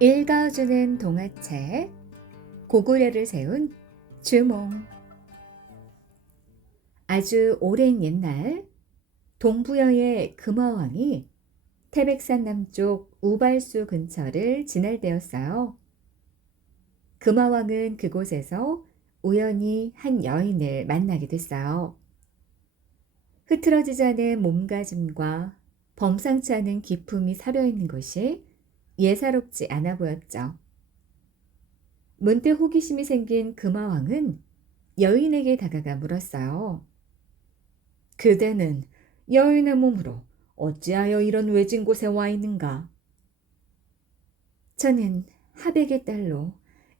읽어주는 동화책 고구려를 세운 주몽. 아주 오랜 옛날 동부여의 금화왕이 태백산 남쪽 우발수 근처를 지날 때였어요. 금화왕은 그곳에서 우연히 한 여인을 만나게 됐어요. 흐트러지지 않은 몸가짐과 범상치 않은 기품이 서려있는 것이 예사롭지 않아 보였죠. 문득 호기심이 생긴 금화왕은 여인에게 다가가 물었어요. 그대는 여인의 몸으로 어찌하여 이런 외진 곳에 와 있는가? 저는 하백의 딸로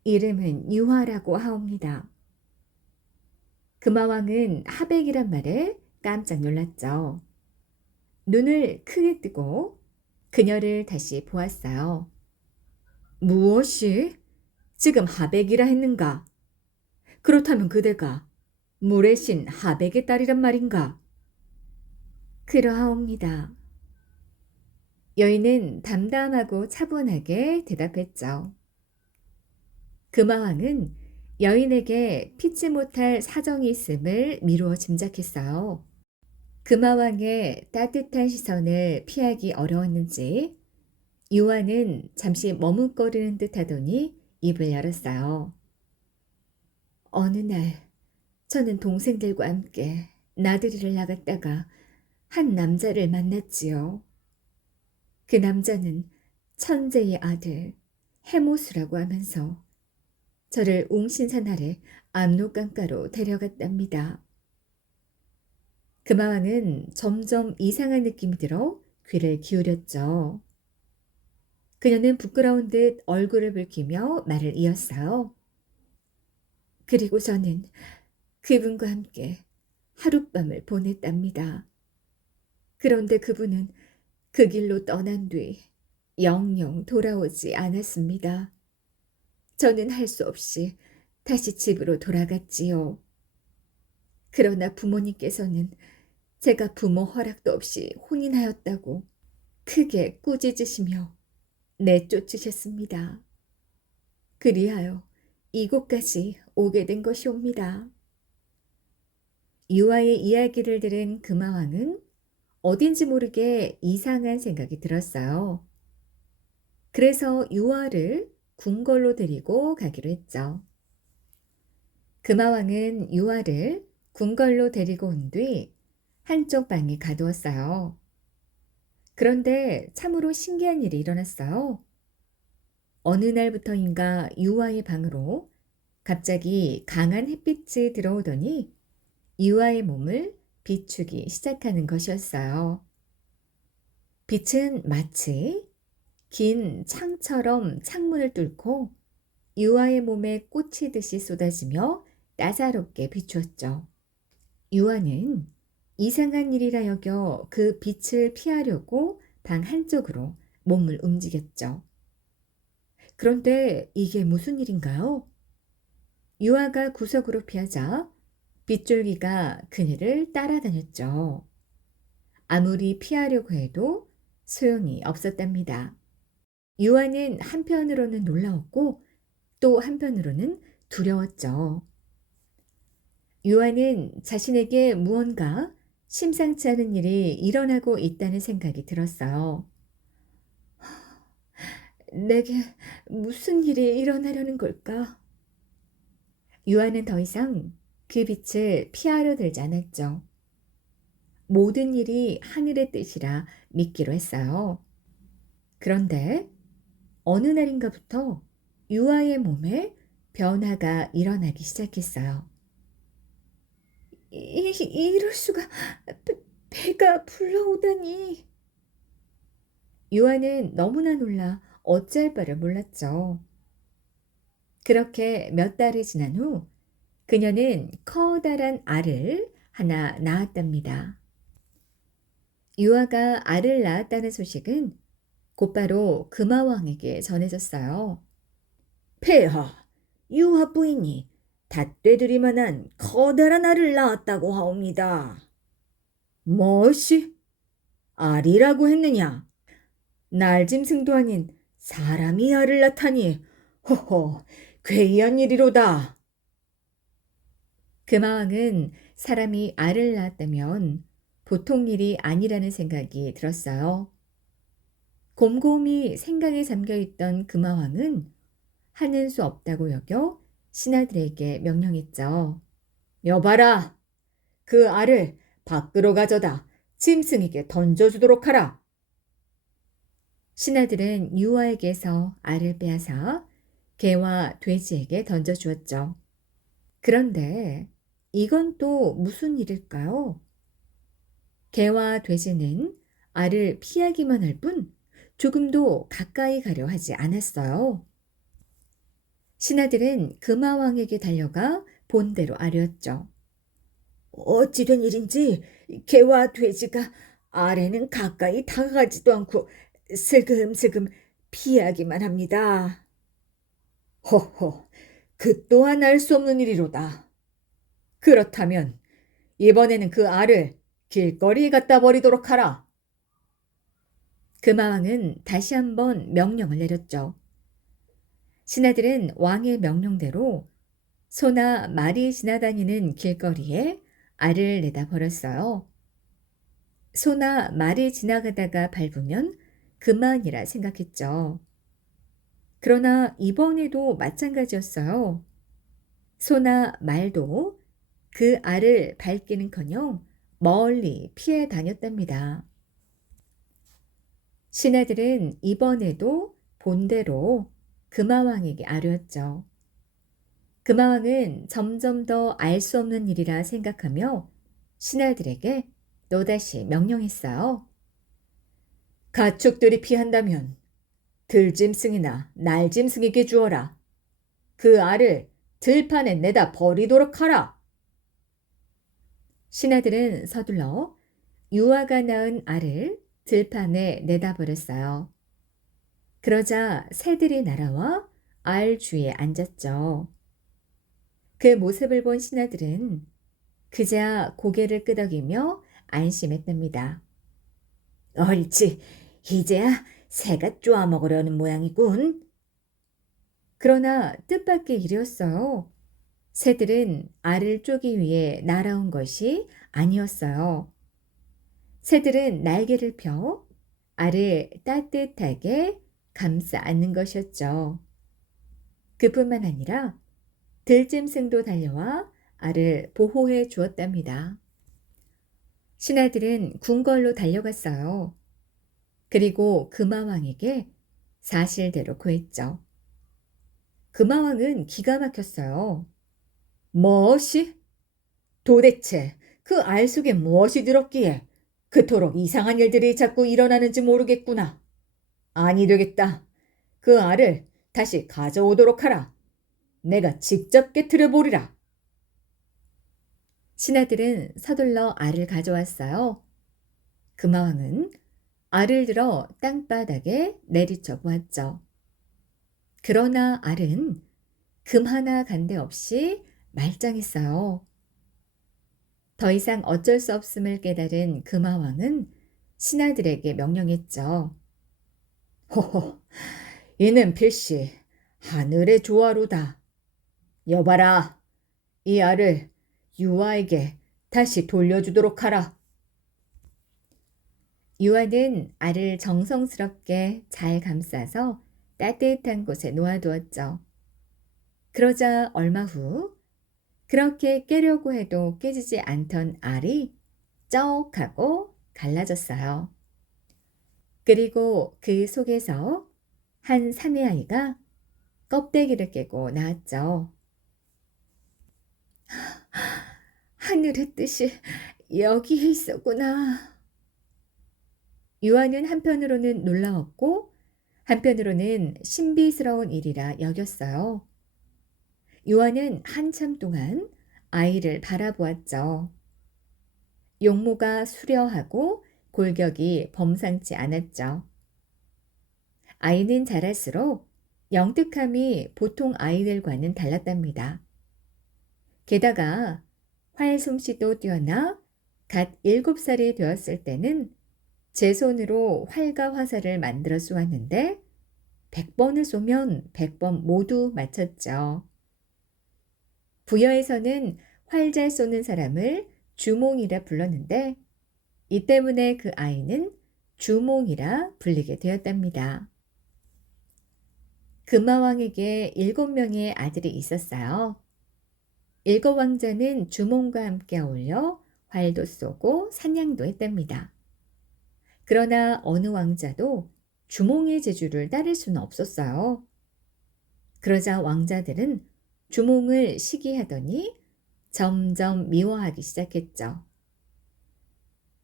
이름은 유화라고 하옵니다. 금화왕은 하백이란 말에 깜짝 놀랐죠. 눈을 크게 뜨고 그녀를 다시 보았어요. 무엇이? 지금 하백이라 했는가? 그렇다면 그대가 물의 신 하백의 딸이란 말인가? 그러하옵니다. 여인은 담담하고 차분하게 대답했죠. 금화왕은 여인에게 피치 못할 사정이 있음을 미루어 짐작했어요. 금화왕의 따뜻한 시선을 피하기 어려웠는지 유화는 잠시 머뭇거리는 듯 하더니 입을 열었어요. 어느 날 저는 동생들과 함께 나들이를 나갔다가 한 남자를 만났지요. 그 남자는 천재의 아들 해모수라고 하면서 저를 웅신산 아래 압록강가로 데려갔답니다. 금화왕은 점점 이상한 느낌이 들어 귀를 기울였죠. 그녀는 부끄러운 듯 얼굴을 붉히며 말을 이었어요. 그리고 저는 그분과 함께 하룻밤을 보냈답니다. 그런데 그분은 그 길로 떠난 뒤 영영 돌아오지 않았습니다. 저는 할 수 없이 다시 집으로 돌아갔지요. 그러나 부모님께서는 제가 부모 허락도 없이 혼인하였다고 크게 꾸짖으시며 내쫓으셨습니다. 그리하여 이곳까지 오게 된 것이옵니다. 유아의 이야기를 들은 금화왕은 어딘지 모르게 이상한 생각이 들었어요. 그래서 유아를 궁궐로 데리고 가기로 했죠. 금화왕은 유아를 궁궐로 데리고 온 뒤 한쪽 방에 가두었어요. 그런데 참으로 신기한 일이 일어났어요. 어느 날부터인가 유아의 방으로 갑자기 강한 햇빛이 들어오더니 유아의 몸을 비추기 시작하는 것이었어요. 빛은 마치 긴 창처럼 창문을 뚫고 유아의 몸에 꽂히듯이 쏟아지며 따사롭게 비추었죠. 유아는 이상한 일이라 여겨 그 빛을 피하려고 방 한쪽으로 몸을 움직였죠. 그런데 이게 무슨 일인가요? 유아가 구석으로 피하자 빗줄기가 그녀를 따라다녔죠. 아무리 피하려고 해도 소용이 없었답니다. 유아는 한편으로는 놀라웠고 또 한편으로는 두려웠죠. 유아는 자신에게 무언가 심상치 않은 일이 일어나고 있다는 생각이 들었어요. 내게 무슨 일이 일어나려는 걸까? 유아는 더 이상 그 빛을 피하려 들지 않았죠. 모든 일이 하늘의 뜻이라 믿기로 했어요. 그런데 어느 날인가부터 유아의 몸에 변화가 일어나기 시작했어요. 이럴 수가, 배가 불러오다니. 유아는 너무나 놀라 어찌할 바를 몰랐죠. 그렇게 몇 달이 지난 후 그녀는 커다란 알을 하나 낳았답니다. 유아가 알을 낳았다는 소식은 곧바로 금화왕에게 전해졌어요. 폐하, 유아 부인이 닷되들이 만한 커다란 알을 낳았다고 하옵니다. 무엇이? 알이라고 했느냐? 날짐승도 아닌 사람이 알을 낳다니, 허허, 괴이한 일이로다. 금화왕은 사람이 알을 낳았다면 보통 일이 아니라는 생각이 들었어요. 곰곰이 생각에 잠겨 있던 금화왕은 하는 수 없다고 여겨 신하들에게 명령했죠. 여봐라, 그 알을 밖으로 가져다 짐승에게 던져주도록 하라. 신하들은 유아에게서 알을 빼앗아 개와 돼지에게 던져주었죠. 그런데 이건 또 무슨 일일까요? 개와 돼지는 알을 피하기만 할 뿐 조금도 가까이 가려 하지 않았어요. 신하들은 금화왕에게 달려가 본대로 아뢰었죠. 어찌 된 일인지 개와 돼지가 알에는 가까이 다가가지도 않고 슬금슬금 피하기만 합니다. 허허, 그 또한 알 수 없는 일이로다. 그렇다면 이번에는 그 알을 길거리에 갖다 버리도록 하라. 금화왕은 다시 한번 명령을 내렸죠. 신하들은 왕의 명령대로 소나 말이 지나다니는 길거리에 알을 내다 버렸어요. 소나 말이 지나가다가 밟으면 그만이라 생각했죠. 그러나 이번에도 마찬가지였어요. 소나 말도 그 알을 밟기는커녕 멀리 피해 다녔답니다. 신하들은 이번에도 본대로 금화왕에게 아뢰었죠. 금화왕은 점점 더 알 수 없는 일이라 생각하며 신하들에게 또다시 명령했어요. 가축들이 피한다면 들짐승이나 날짐승에게 주어라. 그 알을 들판에 내다 버리도록 하라. 신하들은 서둘러 유아가 낳은 알을 들판에 내다 버렸어요. 그러자 새들이 날아와 알 주위에 앉았죠. 그 모습을 본 신하들은 그자 고개를 끄덕이며 안심했답니다. 옳지, 이제야 새가 쪼아 먹으려는 모양이군. 그러나 뜻밖의 일이었어요. 새들은 알을 쪼기 위해 날아온 것이 아니었어요. 새들은 날개를 펴 알을 따뜻하게 감싸 안는 것이었죠. 그뿐만 아니라 들짐승도 달려와 알을 보호해 주었답니다. 신하들은 궁궐로 달려갔어요. 그리고 금화왕에게 사실대로 구했죠. 금화왕은 기가 막혔어요. 무엇이? 도대체 그 알 속에 무엇이 들었기에 그토록 이상한 일들이 자꾸 일어나는지 모르겠구나. 아니 되겠다. 그 알을 다시 가져오도록 하라. 내가 직접 깨트려 보리라. 신하들은 서둘러 알을 가져왔어요. 금화왕은 알을 들어 땅바닥에 내리쳐 보았죠. 그러나 알은 금 하나 간데 없이 말짱했어요. 더 이상 어쩔 수 없음을 깨달은 금화왕은 신하들에게 명령했죠. 호호, 이는 필시 하늘의 조화로다. 여봐라, 이 알을 유아에게 다시 돌려주도록 하라. 유아는 알을 정성스럽게 잘 감싸서 따뜻한 곳에 놓아두었죠. 그러자 얼마 후 그렇게 깨려고 해도 깨지지 않던 알이 쩍 하고 갈라졌어요. 그리고 그 속에서 한 사내아이가 껍데기를 깨고 나왔죠. 하늘의 뜻이 여기에 있었구나. 유아는 한편으로는 놀라웠고 한편으로는 신비스러운 일이라 여겼어요. 유아는 한참 동안 아이를 바라보았죠. 용모가 수려하고 골격이 범상치 않았죠. 아이는 자랄수록 영특함이 보통 아이들과는 달랐답니다. 게다가 활솜씨도 뛰어나 갓 7살이 되었을 때는 제 손으로 활과 화살을 만들어 쏘았는데 100번을 쏘면 100번 모두 맞췄죠. 부여에서는 활 잘 쏘는 사람을 주몽이라 불렀는데 이 때문에 그 아이는 주몽이라 불리게 되었답니다. 금마왕에게 7명의 아들이 있었어요. 7왕자는 주몽과 함께 어울려 활도 쏘고 사냥도 했답니다. 그러나 어느 왕자도 주몽의 재주를 따를 수는 없었어요. 그러자 왕자들은 주몽을 시기하더니 점점 미워하기 시작했죠.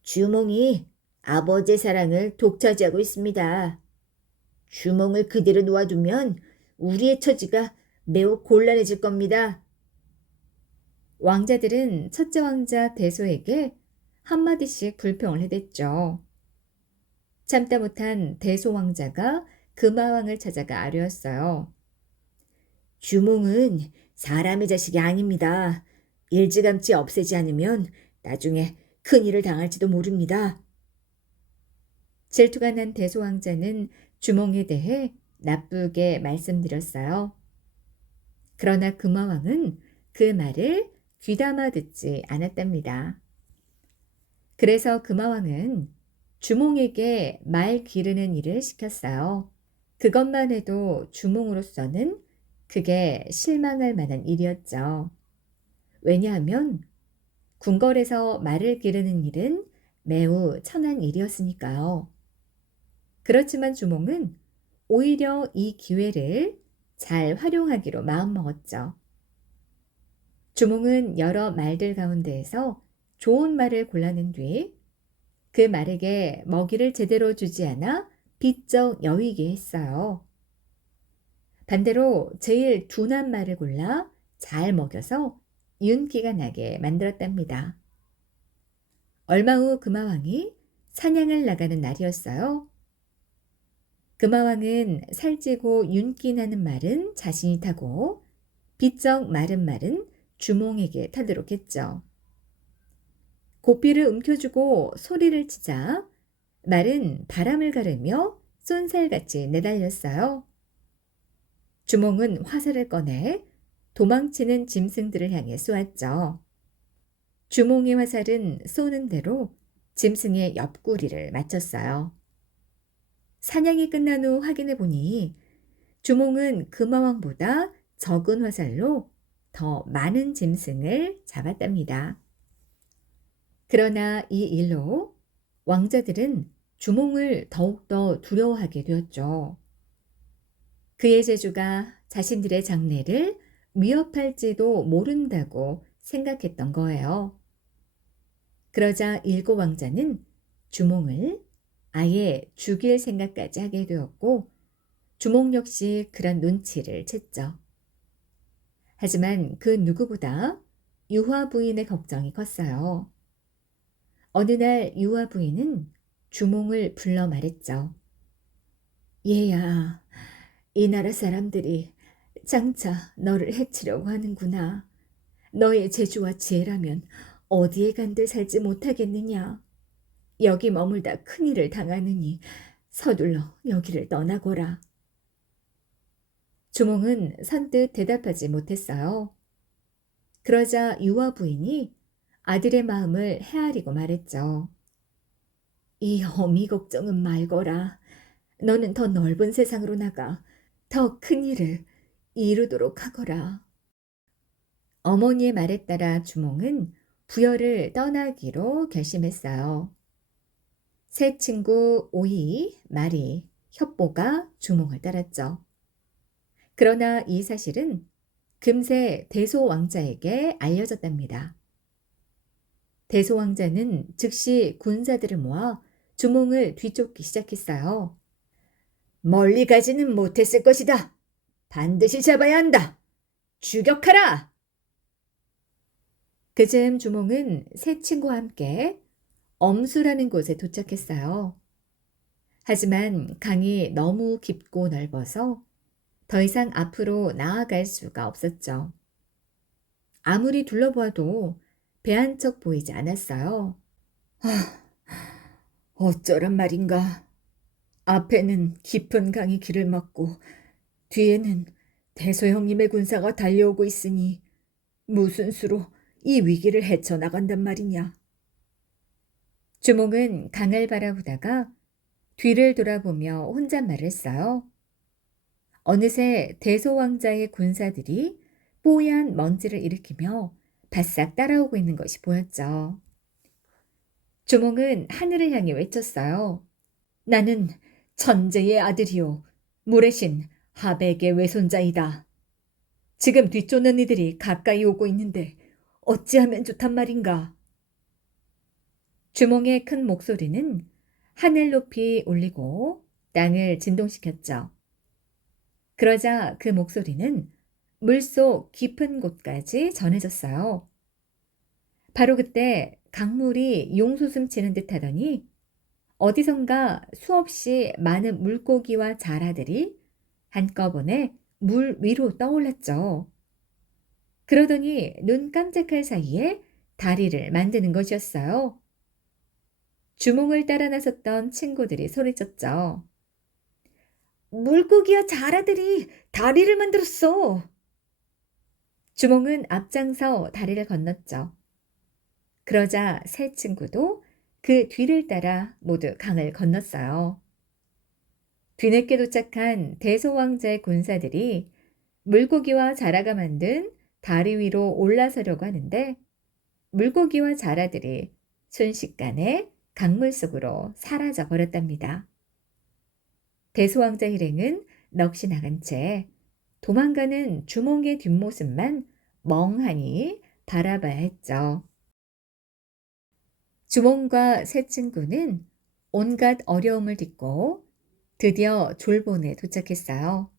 주몽이 아버지의 사랑을 독차지하고 있습니다. 주몽을 그대로 놓아두면 우리의 처지가 매우 곤란해질 겁니다. 왕자들은 첫째 왕자 대소에게 한마디씩 불평을 해댔죠. 참다 못한 대소 왕자가 금화왕을 찾아가 아뢰었어요. 주몽은 사람의 자식이 아닙니다. 일찌감치 없애지 않으면 나중에 큰일을 당할지도 모릅니다. 질투가 난 대소 왕자는 주몽에 대해 나쁘게 말씀드렸어요. 그러나 금화왕은 그 말을 귀담아 듣지 않았답니다. 그래서 금화왕은 주몽에게 말 기르는 일을 시켰어요. 그것만 해도 주몽으로서는 그게 실망할 만한 일이었죠. 왜냐하면 궁궐에서 말을 기르는 일은 매우 천한 일이었으니까요. 그렇지만 주몽은 오히려 이 기회를 잘 활용하기로 마음먹었죠. 주몽은 여러 말들 가운데에서 좋은 말을 골라낸 뒤 그 말에게 먹이를 제대로 주지 않아 비쩍 여위게 했어요. 반대로 제일 둔한 말을 골라 잘 먹여서 윤기가 나게 만들었답니다. 얼마 후 금화왕이 사냥을 나가는 날이었어요. 금화왕은 살찌고 윤기 나는 말은 자신이 타고 비쩍 마른 말은 주몽에게 타도록 했죠. 고삐를 움켜쥐고 소리를 치자 말은 바람을 가르며 쏜살같이 내달렸어요. 주몽은 화살을 꺼내 도망치는 짐승들을 향해 쏘았죠. 주몽의 화살은 쏘는 대로 짐승의 옆구리를 맞췄어요. 사냥이 끝난 후 확인해 보니 주몽은 금화왕보다 적은 화살로 더 많은 짐승을 잡았답니다. 그러나 이 일로 왕자들은 주몽을 더욱더 두려워하게 되었죠. 그의 재주가 자신들의 장래를 위협할지도 모른다고 생각했던 거예요. 그러자 7왕자는 주몽을 아예 죽일 생각까지 하게 되었고 주몽 역시 그런 눈치를 챘죠. 하지만 그 누구보다 유화 부인의 걱정이 컸어요. 어느 날 유화 부인은 주몽을 불러 말했죠. 얘야, 이 나라 사람들이 장차 너를 해치려고 하는구나. 너의 재주와 지혜라면 어디에 간들 살지 못하겠느냐. 여기 머물다 큰일을 당하느니 서둘러 여기를 떠나거라. 주몽은 선뜻 대답하지 못했어요. 그러자 유화 부인이 아들의 마음을 헤아리고 말했죠. 이 어미 걱정은 말거라. 너는 더 넓은 세상으로 나가 더 큰 일을 이루도록 하거라. 어머니의 말에 따라 주몽은 부여를 떠나기로 결심했어요. 새 친구 오이, 마리, 협보가 주몽을 따랐죠. 그러나 이 사실은 금세 대소 왕자에게 알려졌답니다. 대소 왕자는 즉시 군사들을 모아 주몽을 뒤쫓기 시작했어요. 멀리 가지는 못했을 것이다. 반드시 잡아야 한다. 추격하라! 그즈음 주몽은 새 친구와 함께 엄수라는 곳에 도착했어요. 하지만 강이 너무 깊고 넓어서 더 이상 앞으로 나아갈 수가 없었죠. 아무리 둘러보아도 배 한 척 보이지 않았어요. 어쩌란 말인가. 앞에는 깊은 강이 길을 막고 뒤에는 대소형님의 군사가 달려오고 있으니 무슨 수로 이 위기를 헤쳐나간단 말이냐. 주몽은 강을 바라보다가 뒤를 돌아보며 혼잣말을 써요. 어느새 대소왕자의 군사들이 뽀얀 먼지를 일으키며 바싹 따라오고 있는 것이 보였죠. 주몽은 하늘을 향해 외쳤어요. 나는 천재의 아들이요 모래신 하백의 외손자이다. 지금 뒤쫓는 이들이 가까이 오고 있는데 어찌하면 좋단 말인가. 주몽의 큰 목소리는 하늘 높이 울리고 땅을 진동시켰죠. 그러자 그 목소리는 물속 깊은 곳까지 전해졌어요. 바로 그때 강물이 용솟음 치는 듯 하더니 어디선가 수없이 많은 물고기와 자라들이 한꺼번에 물 위로 떠올랐죠. 그러더니 눈 깜짝할 사이에 다리를 만드는 것이었어요. 주몽을 따라 나섰던 친구들이 소리쳤죠. 물고기와 자라들이 다리를 만들었어. 주몽은 앞장서 다리를 건넜죠. 그러자 세 친구도 그 뒤를 따라 모두 강을 건넜어요. 뒤늦게 도착한 대소왕자의 군사들이 물고기와 자라가 만든 다리 위로 올라서려고 하는데 물고기와 자라들이 순식간에 강물 속으로 사라져 버렸답니다. 대소왕자 일행은 넋이 나간 채 도망가는 주몽의 뒷모습만 멍하니 바라봐야 했죠. 주몽과 새 친구는 온갖 어려움을 딛고 드디어 졸본에 도착했어요.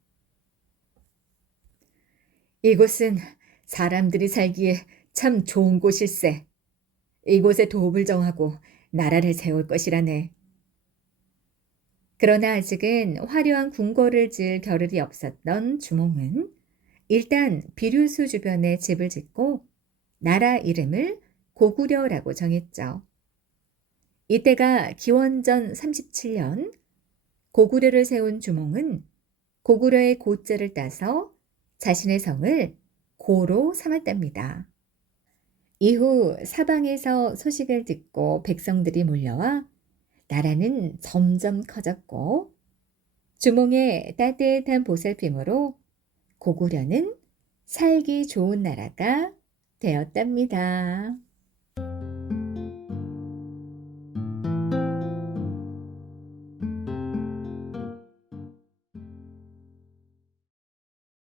이곳은 사람들이 살기에 참 좋은 곳일세. 이곳에 도읍을 정하고 나라를 세울 것이라네. 그러나 아직은 화려한 궁궐을 지을 겨를이 없었던 주몽은 일단 비류수 주변에 집을 짓고 나라 이름을 고구려라고 정했죠. 이때가 기원전 37년 고구려를 세운 주몽은 고구려의 고자를 따서 자신의 성을 고로 삼았답니다. 이후 사방에서 소식을 듣고 백성들이 몰려와 나라는 점점 커졌고 주몽의 따뜻한 보살핌으로 고구려는 살기 좋은 나라가 되었답니다.